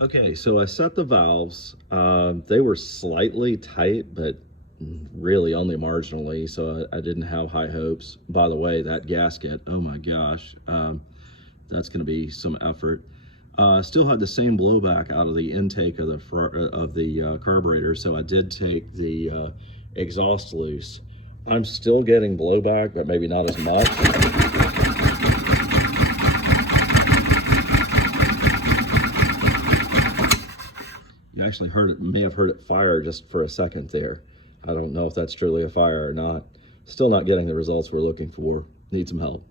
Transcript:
Okay, so I set the valves. They were slightly tight, but really only marginally, so I didn't have high hopes. By the way, that gasket, oh my gosh, that's going to be some effort. Still had the same blowback out of the intake of the carburetor, so I did take the exhaust loose. I'm still getting blowback, but maybe not as much. You actually heard it, may have heard it fire just for a second there. I don't know if that's truly a fire or not. Still not getting the results we're looking for. Need some help.